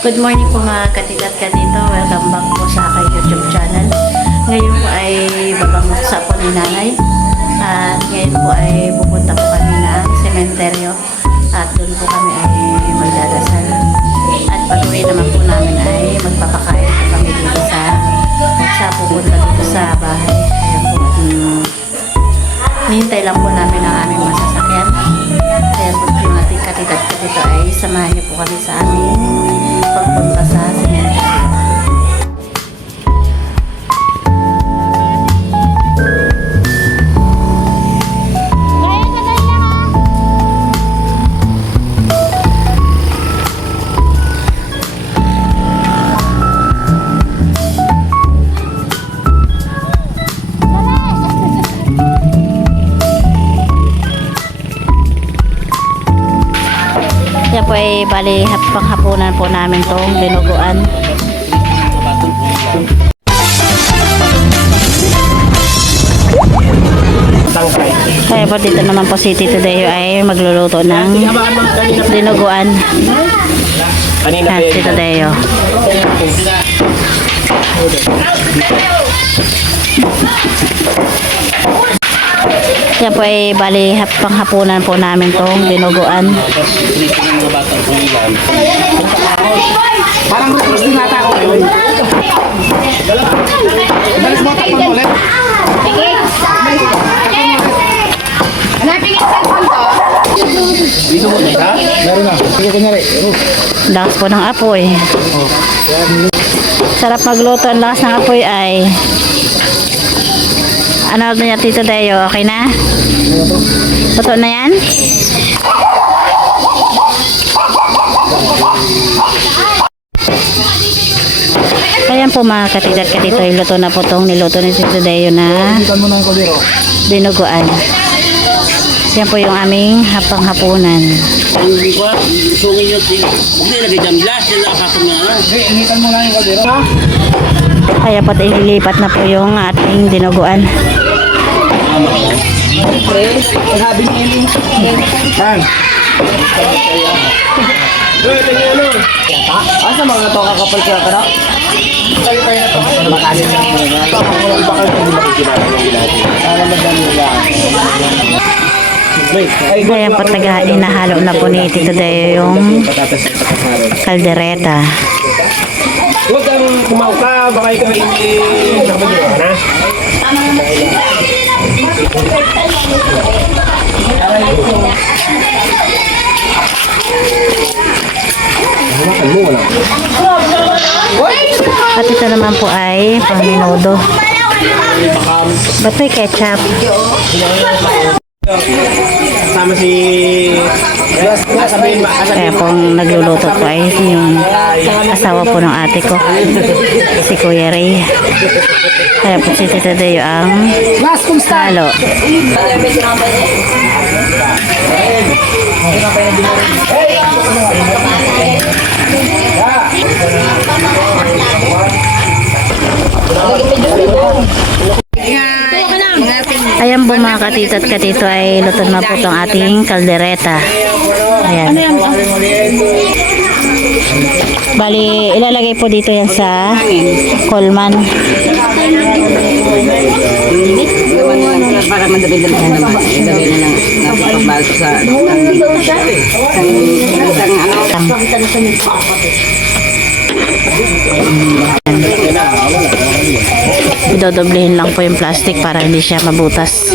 Good morning po mga katigat katito. Welcome back po sa aking YouTube channel. Ngayon po ay babangusa po ni nanay. At ngayon po ay pupunta po kami ng sementeryo. At doon po kami ay magdadasal. At pag-uwi naman po namin ay magpapakain po kami dito sa pupunta dito sa bahay. Ayan po. Nihintay lang po namin ang aming masasakyan. Kaya po yung ating katigat katito ay samahan niyo po kami sa aming pagpunta sa sementeryo. Yan po ay bali panghapunan po namin tong dinuguan. Kaya po dito naman po si Tito Deo ay magluluto ng dinuguan. Yan, Tito Deo. Yan po ay bali panghapunan po namin tong dinuguan. Parang gusto nata ako yun. Dalas mo takpan ulit. Hanapin yung cellphone to. Dito mo na? Meron na. Sige kunyari. Lakas po ng apoy. Sarap magluto. Ang lakas ng apoy ay ano niya Tito Deo? Okay na? Luto na yan? Ayan po mga katigat katito, luto na po itong niluto ni Tito Deo na dinuguan. Yan po yung aming hapang-hapunan. Hindi ko sungin yung hindi nagdamlas sila kapag nga. Initan mo lang yung kaldero. Kaya po ililipat na po yung ating dinuguan. Sabi niya yun. Saan? Asa mga to kakapal ka karak? Kayo na to. Makasin na muna. Papakulang bakal kung hindi makikilala yung ginagawa. Para madami lang. Ayan po inahalo na po ni Tito Deo yung kaldereta. Huwag kang kumaw ka, baka ikaw hindi nakapagyawa na. At ito naman po ay pang-minudo. Ba't may ketchup? Sama si... Kaya pong nagluluto po ay yung asawa po ng ate ko, si Kuya Ray. Kaya po si Tito Deo ang halo. Ayan po mga katito at katito ay luto na po itong ating kaldereta. Ayan. Bali, ilalagay po dito yan sa Coleman. Para madami-dami na naman. Ilagay na lang napapabal sa Idodoblehin lang po yung plastic para hindi siya mabutas.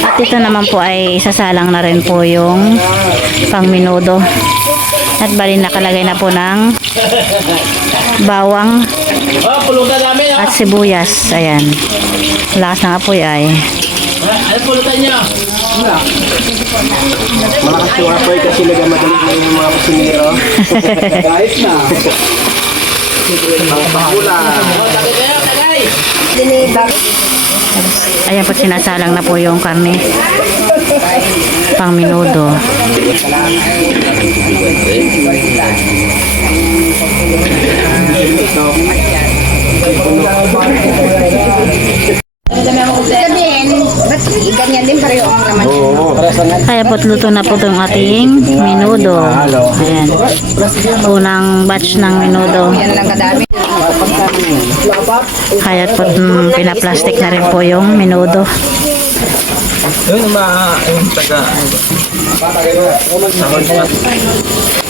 At ito naman po ay sasalang na rin po yung pang-minudo. At bali nakalagay na po ng bawang at sibuyas. Ayan. Lakas ng apoy ay. Ano pulutan niyo? Malakas yung apoy kasi nagamadali na yung mga kusinero. Guys na. Mga bahula. Ayan po sinasalang na po yung karne. Pang-minudo. Sabihin, ba't Ganyan din pareho ang laman. Oo, pares lang yan. Kaya po't luto na po itong ating minudo. Ayan. Unang batch ng minudo. Yan lang kadami. Kaya po't pinaplastic na rin po yung minudo.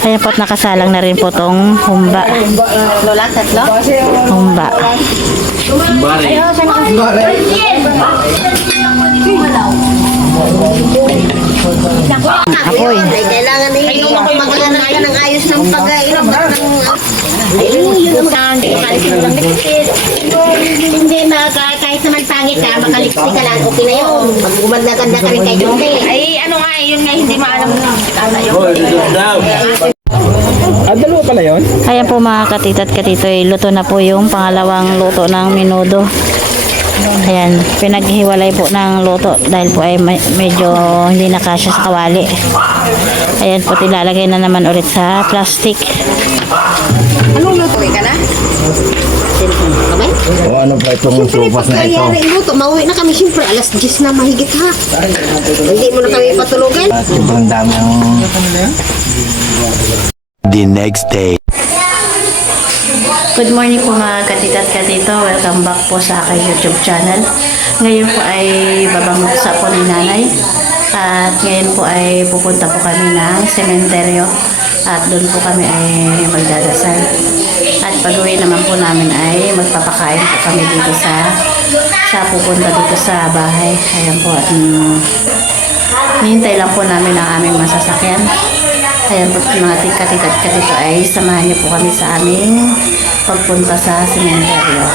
Kaya po't nakasalang na rin po itong humba. Lola, tatlo? Humba. Apoy. Kailangan ni maghanap ka ng ayos ng pag-inom. Hindi kahit naman pangit ka, makalipstick ka lang, okay na yun. Pag gumanda-ganda ka rin kahit hindi. Ay, ano nga, yun nga, hindi maalam na Dalawa pala yun? Kaya po mga katitat katito, luto na po yung pangalawang luto ng minudo. Ayan, pinaghiwalay po ng luto dahil po ay medyo hindi nakasya sa kawali. Ayan po, tilalagay na naman ulit sa plastic. Anong luto? Uwi ka na? Okay? O ano pa itong sopas na ito? Kaya luto, mauwi na kami siyempre, alas 10 na mahigit ha. Hindi mo na kami patulugan. Sobrang dami ang... The next day. Good morning po mga katitat katito. Welcome back po sa aking YouTube channel. Ngayon po ay babangsa po ni nanay. At ngayon po ay pupunta po kami ng sementeryo. At doon po kami ay magdadasal. At pag-uwi naman po namin ay magpapakain po kami dito sa pupunta dito sa bahay. Ayan po. At hihintay lang po namin ang aming masasakyan. Ayan po mga katitat katito ay samahan niyo po kami sa aming pagpunta sa sementeryo.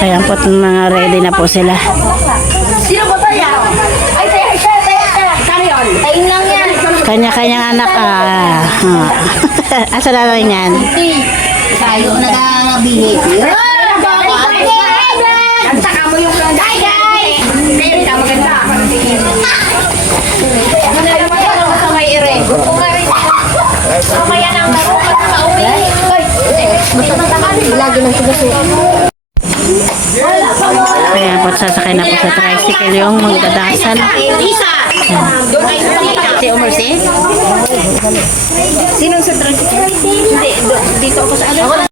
Ayan po mga ready na po sila. Sino ba tayo? Ay, tayo. Tayo lang yan. Kanya-kanyang anak. Asa na lang yan? Tayo nagagabihit. Ang saka mo yung guys. Meron ka maganda. Ano na naman yung sa may ire? Mamaya nang narupat na mauwi. Basta natakan. Lagi ng sugasok. Ayan po, sasakay na po sa tricycle yung magdadasal. Lisa! Doon ay si Omerse? Sinong sa tricycle? Hindi, dito ako sa ano.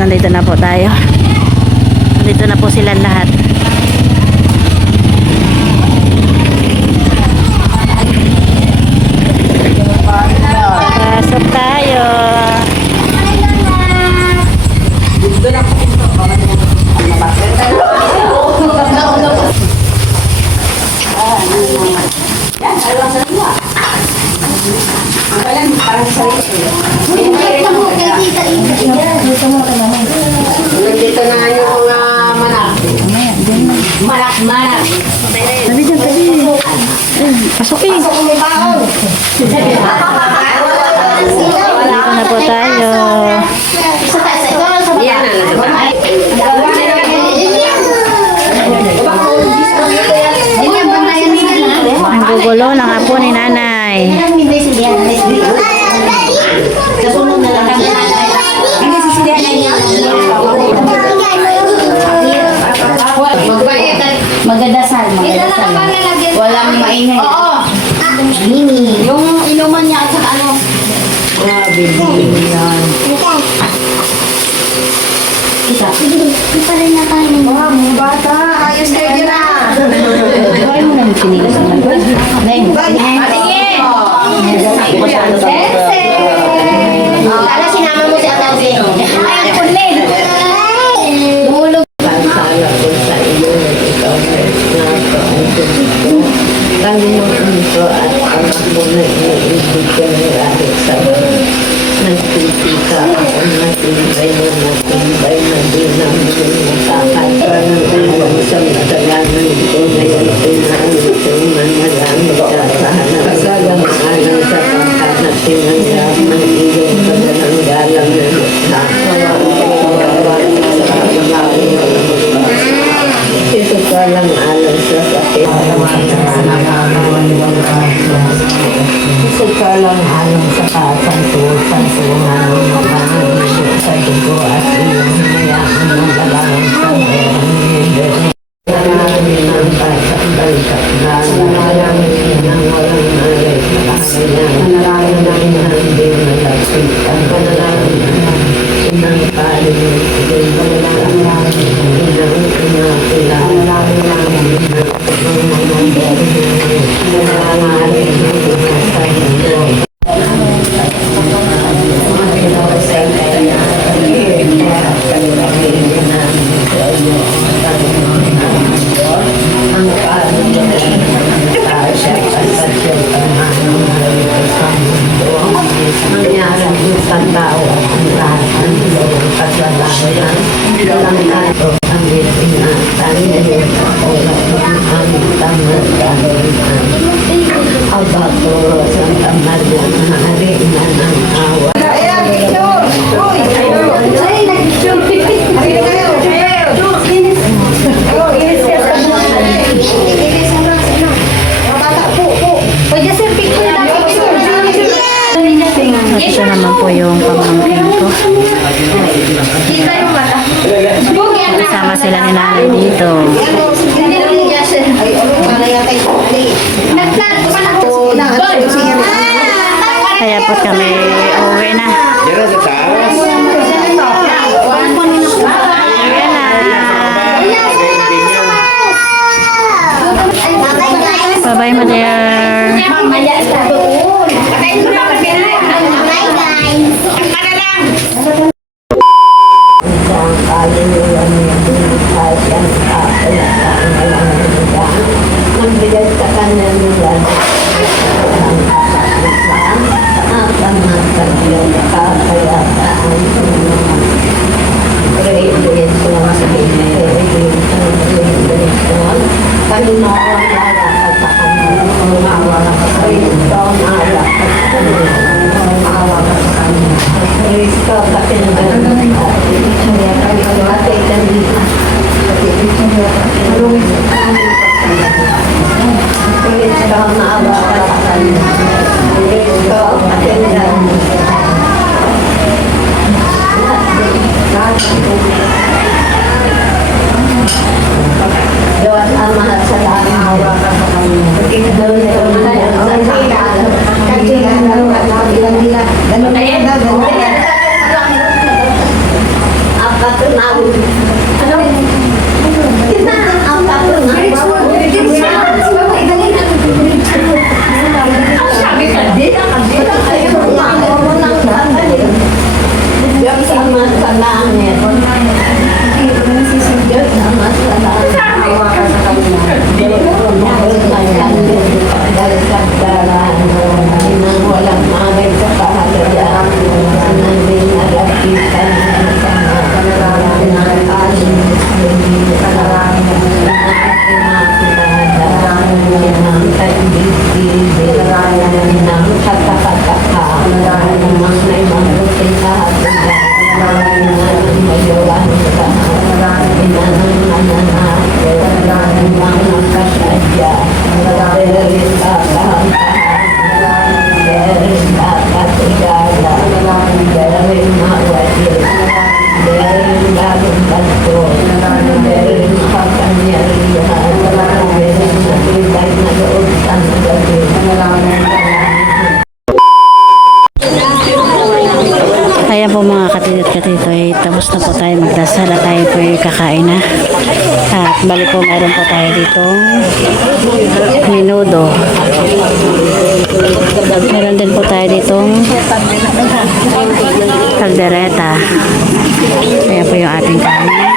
nandito na po tayo. Nandito na po sila lahat. Pasok tayo. Nandito na nga yung mga manak. Manak. Tabi dyan, tabi. Pasukin. Dito na po tayo. Yan Ang gugulo ng apo ni nanay. Magdadasal. Walang maingay. Oo. Mini. Yung inuman niya at saka ano. Grabe. Yan. Kita. Hindi pa rin nakain. Wow, mga bata. Ayos kayo dyan na. Bakit mo namin sinilas naman? Patingin. Sense. Kala sinama mo si Atase. Ay, kunin. Dumulog. Kalimutan ko at anak mo na iniibig ko nilari sa'yo. Nagtitika ako matibay na di namin nakakatanan sa matalanan ko ngayon pinahalitong manalangin ka sa hanap-salang alang sa pagkanatin ng ng iyong pagkalang-galang na ito ka lang alam sa sakit. Ito ka lang alam sa kasantusan sa dugo at iyong hinayaan ng dalawang sa meron. Marami ng pasakbal ka na marami ng walang malay sa kanya. Marami ng hindi malapit ang marami ng inang paling marami inang inakilala marami Ito naman po yung pamangkin ko. Kasama sila ni nanay dito. Kaya po kami uwi na. Bye-bye, my dear. Ayan po mga katitoy, tapos na po tayo magdasal at tayo po ay kakain na. At balik po mayroon po tayo ditong minudo. Meron din po tayo ditong kaldereta. Ayan po yung ating kanin.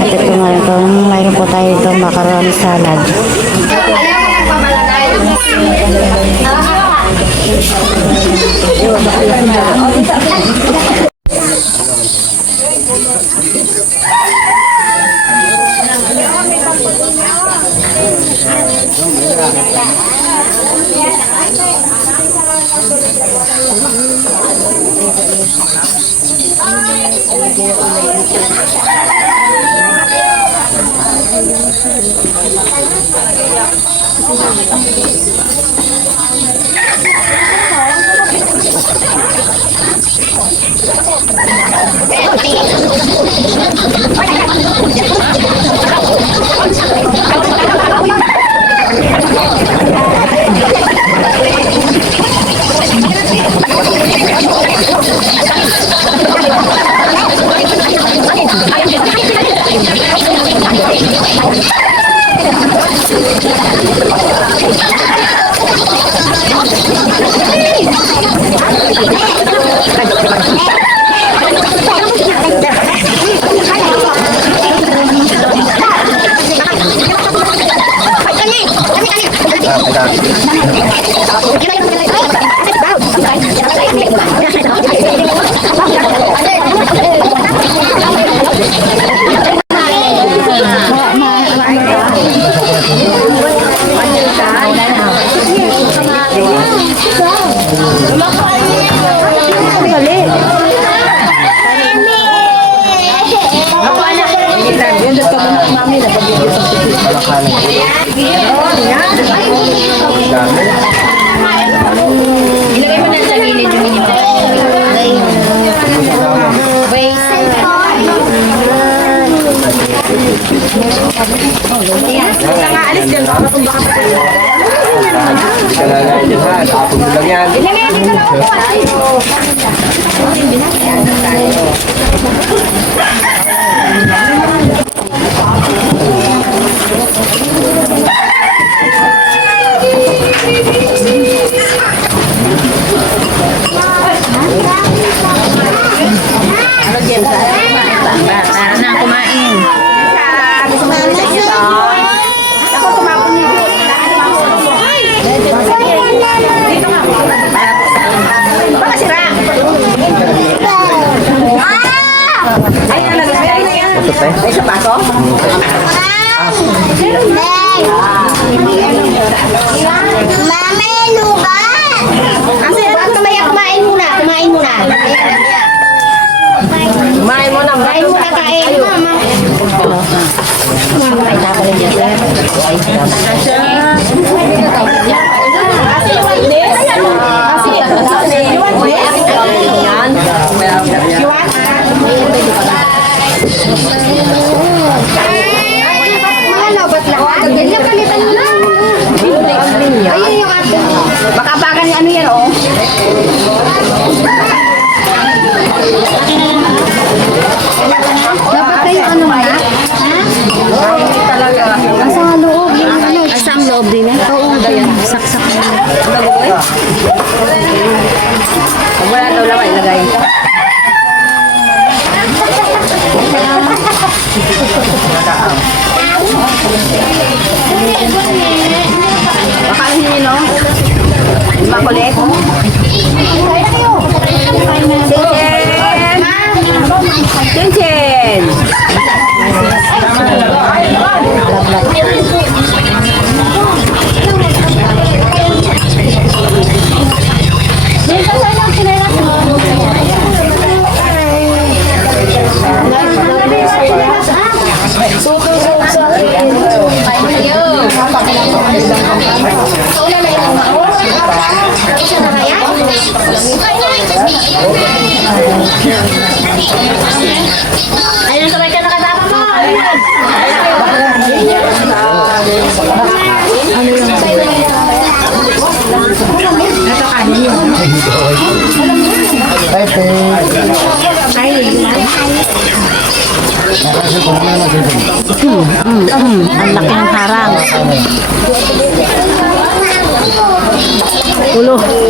At ito mayroon po tayo ditong macaroni salad. Ayun, sabay ka nakasama mo. Ayun.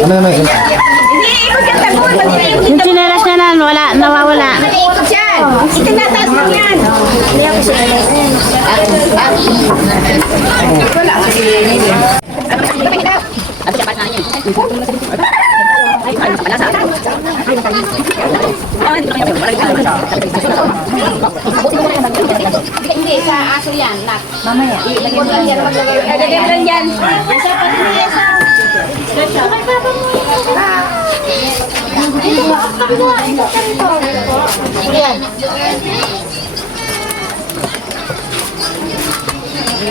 Ano naman yun? Yung chinelas niya na, wala, nawawala. Ikot yan. Itinataas mo yan. Hindi, sa aso yan. Mamaya. Ilagay mo lang yan. Ilagay mo lang yan. Sa patuloy sa...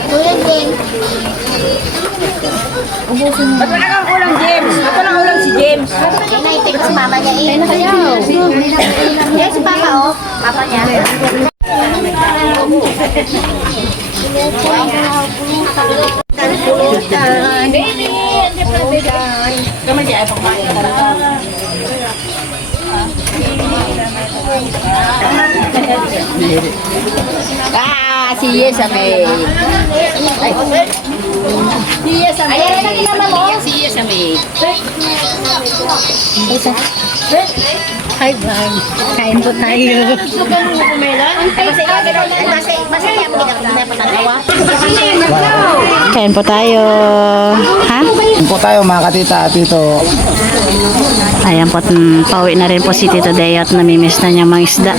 Kuya James. Ba't wala kang ulang, James? Ba't wala kang ulang si James? Naipit ko si mama niya. Yes, si papa, oh. Papa niya. Si Yes, May. Si Yes, May. Ayan na kinama mo. Si Yes, May. Hi, Bang. Kain po tayo. Masaya mo pinapatagawa. Kain po tayo. Ha? Yun po tayo mga katita at tito. Ayan po, pauwi na rin po si Tito Deo at namimiss na niya mga isda.